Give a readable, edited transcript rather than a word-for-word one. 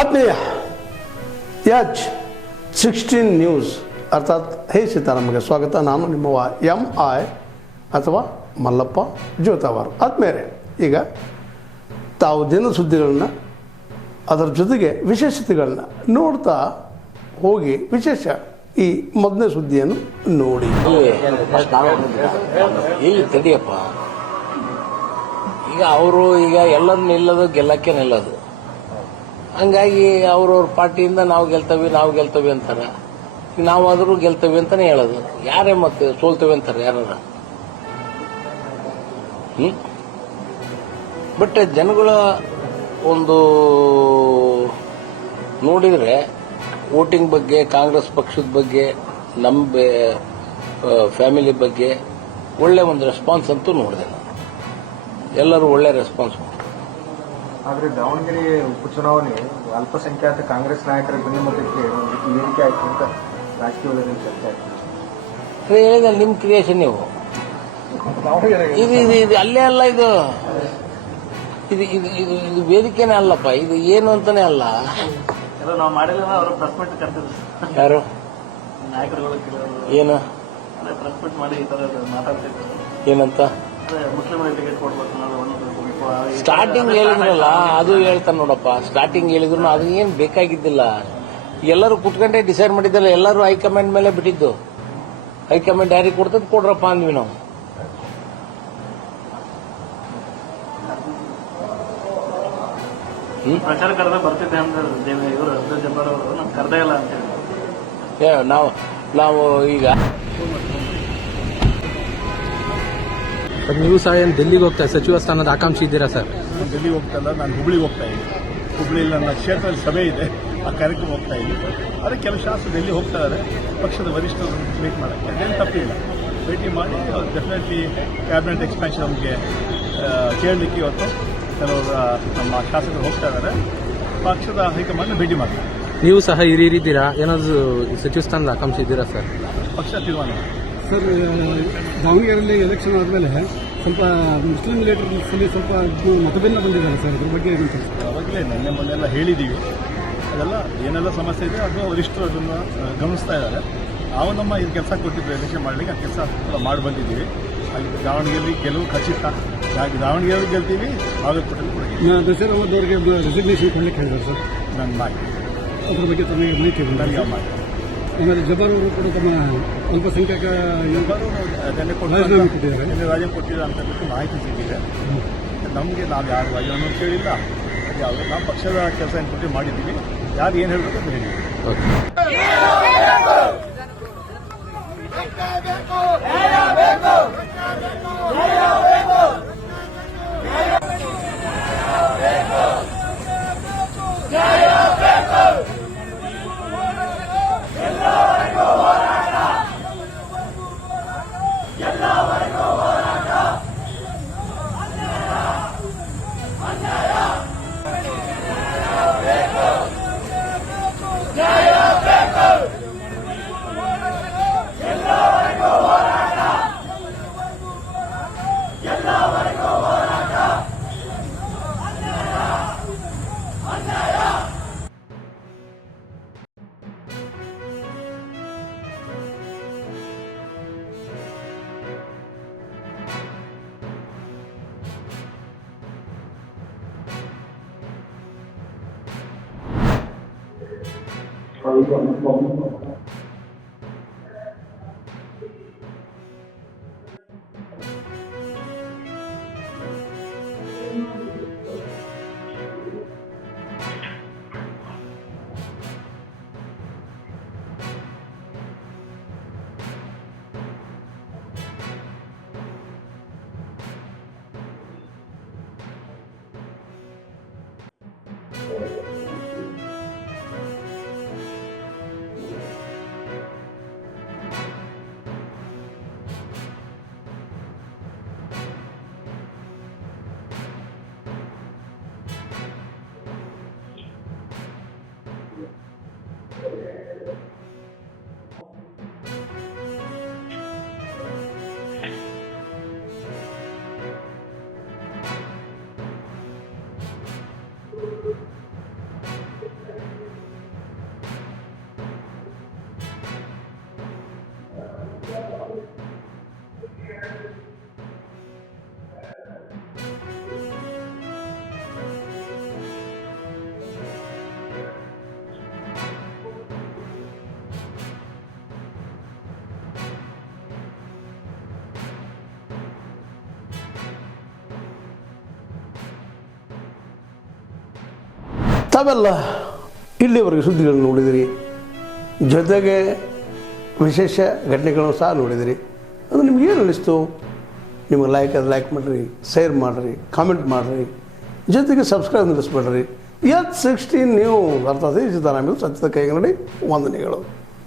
ಆತ್ಮೀಯ H16 news ಅರ್ಥಾತ್ ಹೇ ಸೀತಾರಾಮಗೆ ಸ್ವಾಗತ. ನಾನು ನಿಮ್ಮವ MI ಅಥವಾ ಮಲ್ಲಪ್ಪ ಜೋತಾವಾರ್. ಆದ್ಮೇಲೆ ಈಗ ತಾವು ದಿನ ಸುದ್ದಿಗಳನ್ನ ಅದರ ಜೊತೆಗೆ ವಿಶೇಷತೆಗಳನ್ನ ನೋಡ್ತಾ ಹೋಗಿ ವಿಶೇಷ ಈ ಮೊದಲನೇ ಸುದ್ದಿಯನ್ನು ನೋಡಿ. ಇಲ್ಲಿ ತಡಿಯಪ್ಪ, ಈಗ ಅವರು ಈಗ ಎಲ್ಲರೂ ನಿಲ್ಲೋದು ಗೆಲ್ಲಕ್ಕೆ ನಿಲ್ಲೋದು. ಹಂಗಾಗಿ ಅವ್ರವ್ರ ಪಾರ್ಟಿಯಿಂದ ನಾವು ಗೆಲ್ತವಿ ಅಂತಾರೆ. ನಾವಾದರೂ ಗೆಲ್ತವಿ ಅಂತಾನೆ ಹೇಳೋದು. ಯಾರೇ ಮತ್ತೆ ಸೋಲ್ತೇವೆ ಅಂತಾರೆ ಯಾರ. ಬಟ್ ಜನಗಳ ಒಂದು ನೋಡಿದ್ರೆ ವೋಟಿಂಗ್ ಬಗ್ಗೆ, ಕಾಂಗ್ರೆಸ್ ಪಕ್ಷದ ಬಗ್ಗೆ, ನಮ್ಮ ಫ್ಯಾಮಿಲಿ ಬಗ್ಗೆ ಒಳ್ಳೆ ಒಂದು ರೆಸ್ಪಾನ್ಸ್ ಅಂತೂ ನೋಡಿದೆ ನಾನು. ಎಲ್ಲರೂ ಒಳ್ಳೆ ರೆಸ್ಪಾನ್ಸ್. ಆದರೆ ದಾವಣಗೆರೆ ಉಪಚುನಾವಣೆ ಅಲ್ಪಸಂಖ್ಯಾತ ಕಾಂಗ್ರೆಸ್ ನಾಯಕರ ಬೆನ್ನುಮತಕ್ಕೆ ಒಂದು ರೀತಿ ಏರಿಕೆ ಆಯ್ತು ಅಂತ ರಾಜಕೀಯದಲ್ಲಿ ಚರ್ಚೆ ಆಗ್ತದೆ. ಹೇಳಿದ್ರೆ ನಿಮ್ಮ ಕ್ರಿಯೇಷನ್ ನೀವು ಇದು ಅಲ್ಲೇ ಅಲ್ಲ, ಇದು ಇದು ಇದು ಇದು ಇದು ವೇದಿಕೆನೇ ಅಲ್ಲಪ್ಪ, ಇದು ಏನು ಅಂತಾನೆ ಅಲ್ಲ. ನಾವು ಮಾಡಿಲ್ಲ, ಅವರು ಪ್ರೆಸ್ ಮೀಟ್ ಕರ್ತಿದ್ರು. ಯಾರು ನಾಯಕರುಗಳು ಏನು ಪ್ರೆಸ್ ಮೀಟ್ ಮಾಡಿ ಈ ತರ ಮಾತಾಡ್ತಿದ್ರು. ಏನಂತ ಮುಸ್ಲಿಮರಿಗೆ ಟಿಕೆಟ್ ಕೊಡ್ಬೇಕು ಅನ್ನೋದು ಸ್ಟಾರ್ಟಿಂಗ್ ಹೇಳಿದ್ರಲ್ಲ, ಅದು ಹೇಳ್ತಾನೆ ನೋಡಪ್ಪ. ಸ್ಟಾರ್ಟಿಂಗ್ ಹೇಳಿದ್ರು ಅದು ಏನು ಬೇಕಾಗಿದ್ದಿಲ್ಲ. ಎಲ್ಲರೂ ಕುತ್ಕೊಂಡೆ ಡಿಸೈಡ್ ಮಾಡಿದ್ದಲ್ಲ, ಎಲ್ಲರೂ ಹೈಕಮಾಂಡ್ ಮೇಲೆ ಬಿಟ್ಟಿದ್ದು. ಹೈಕಮಾಂಡ್ ಯಾರಿಗೆ ಕೊಡ್ತದ ಕೊಡ್ರಪ್ಪ ಅಂದ್ವಿ ನಾವು. ಪ್ರಚಾರ ಕರೆದ ಬರ್ತಿದ್ದೆ ಅಂದ್ರೆ ಇವರು ಅಬ್ದುಲ್ ಜಬ್ಬಾರ್ ಅವರು ನಮ್ಗೆ ಕರೆದೇ ಇಲ್ಲ ಅಂತ ಹೇಳಿ ನಾವು ಈಗ ನೀವು ಸಹ ಏನು ಡೆಲ್ಲಿಗೆ ಹೋಗ್ತಾ ಸಚಿವ ಸ್ಥಾನದ ಆಕಾಂಕ್ಷಿ ಇದ್ದೀರಾ ಸರ್? ಡೆಲ್ಲಿಗೆ ಹೋಗ್ತಾ ಇಲ್ಲ, ನಾನು ಹುಬ್ಳಿಗೆ ಹೋಗ್ತಾ ಇದ್ದೀನಿ. ಹುಬ್ಳಿಯಲ್ಲಿ ನನ್ನ ಕ್ಷೇತ್ರದಲ್ಲಿ ಸಭೆ ಇದೆ, ಆ ಕಾರ್ಯಕ್ರಮ ಹೋಗ್ತಾ ಇದ್ದೀನಿ. ಅದಕ್ಕೆ ಕೆಲವು ಶಾಸಕರು ಡೆಲ್ಲಿ ಹೋಗ್ತಾ ಇದ್ದಾರೆ ಪಕ್ಷದ ವರಿಷ್ಠರು ಮೀಟ್ ಮಾಡೋಕ್ಕೆ. ಅದೇನು ತಪ್ಪಿಲ್ಲ, ಭೇಟಿ ಮಾಡಿ ಡೆಫಿನೆಟ್ಲಿ ಕ್ಯಾಬಿನೆಟ್ ಎಕ್ಸ್ಪ್ಯಾನ್ಷನ್ ನಮಗೆ ಕೇಳಲಿಕ್ಕೆ ಇವತ್ತು ಕೆಲವರು ನಮ್ಮ ಶಾಸಕರು ಹೋಗ್ತಾ ಇದ್ದಾರೆ. ಪಕ್ಷದ ಹೈಕಮಾಂಡ್ ಭೇಟಿ ಮಾಡ್ತಾರೆ. ನೀವು ಸಹ ಹಿರಿಯರಿದ್ದೀರಾ, ಏನಾದರೂ ಸಚಿವ ಸ್ಥಾನದ ಆಕಾಂಕ್ಷಿ ಇದ್ದೀರಾ ಸರ್? ಪಕ್ಷ ತೀರ್ಮಾನ ಸರ್, ದಾವಣಗೆರೆಯಲ್ಲಿ ಎಲೆಕ್ಷನ್ ಆದಮೇಲೆ ಸ್ವಲ್ಪ ಮುಸ್ಲಿಂ ಲೀಡರ್ಸಲ್ಲಿ ಸ್ವಲ್ಪ ಮತಭಿನ್ನ ಬಂದಿದ್ದಾರೆ ಸರ್, ಅದ್ರ ಬಗ್ಗೆ ಅವಾಗಲೇ ನಿನ್ನೆ ಮೊನ್ನೆಲ್ಲ ಹೇಳಿದ್ದೀವಿ. ಅದೆಲ್ಲ ಏನೆಲ್ಲ ಸಮಸ್ಯೆ ಇದೆ ಅದು ವರಿಷ್ಠರು ಅದನ್ನು ಗಮನಿಸ್ತಾ ಇದ್ದಾರೆ. ನಾವು ನಮ್ಮ ಇದು ಕೆಲಸ ಕೊಟ್ಟಿದ್ದು ಎಲೆಕ್ಷನ್ ಮಾಡಲಿಕ್ಕೆ ಆ ಕೆಲಸ ಮಾಡಿ ಬಂದಿದ್ದೀವಿ. ಅಲ್ಲಿ ದಾವಣಗೆರೆಯಲ್ಲಿ ಗೆಲುವು ಖಚಿತ. ದಾವಣಗೆರೆ ಗೆಲ್ತೀವಿ, ಬಾಗಲಕೋಟೆಯಲ್ಲಿ ಕೂಡ. ಬಶೀರ್ ಅಹಮದ್ ಅವರಿಗೆ ರೆಸಿಗ್ನೇಷನ್ ಕೊಡಲಿಕ್ಕೆ ಹೇಳಿದ್ದಾರೆ ಸರ್. ನನ್ನ ಮಾಡಿ ಅದ್ರ ಬಗ್ಗೆ ತಮಗೆ ಮಾಹಿತಿ ನನಗೆ ಮಾಡಿ. ಆಮೇಲೆ ಜಬ್ಬಾರ್ ಅವರು ಕೂಡ ತಮ್ಮ ಅಲ್ಪಸಂಖ್ಯಾತ ಅದನ್ನೇ ರಾಜೀನಾಮೆ ಕೊಟ್ಟಿದ್ದಾರೆ. ರಾಜೀನಾಮೆ ಕೊಟ್ಟಿದ್ದಾರೆ ಅಂತ ಬಿಟ್ಟು ಮಾಹಿತಿ ಸಿಕ್ಕಿದೆ. ನಮಗೆ ನಾವು ಯಾರು ರಾಜೀನಾಮೆ ಕೇಳಿಲ್ಲ. ಅದು ಯಾವುದು ನಾವು ಪಕ್ಷದ ಕೆಲಸ ಏನು ಕೊಟ್ಟು ಮಾಡಿದ್ದೀವಿ. ಯಾರು ಏನು ಹೇಳಬೇಕು ಅಂತ ಹೇಳಿದ್ದೀವಿ. ತಾವೆಲ್ಲ ಇಲ್ಲಿವರೆಗೆ ಸುದ್ದಿಗಳನ್ನು ನೋಡಿದಿರಿ, ಜೊತೆಗೆ ವಿಶೇಷ ಘಟನೆಗಳನ್ನು ಸಹ ನೋಡಿದಿರಿ. ಅದು ನಿಮ್ಗೆ ಏನು ಅನ್ನಿಸ್ತು? ನಿಮಗೆ ಲೈಕ್ ಮಾಡಿರಿ, ಶೇರ್ ಮಾಡಿರಿ, ಕಾಮೆಂಟ್ ಮಾಡಿರಿ, ಜೊತೆಗೆ ಸಬ್ಸ್ಕ್ರೈಬ್ ನಿಲ್ಲಿಸ್ಬೇಡ್ರಿ. H16 ನ್ಯೂಸ್ ಅರ್ಥಾತ್ ಸಿದ್ದರಾಮಯ್ಯ ಸತ್ಯದ ಕೈಗನ್ನಡಿ ವಂದನೆಗಳು.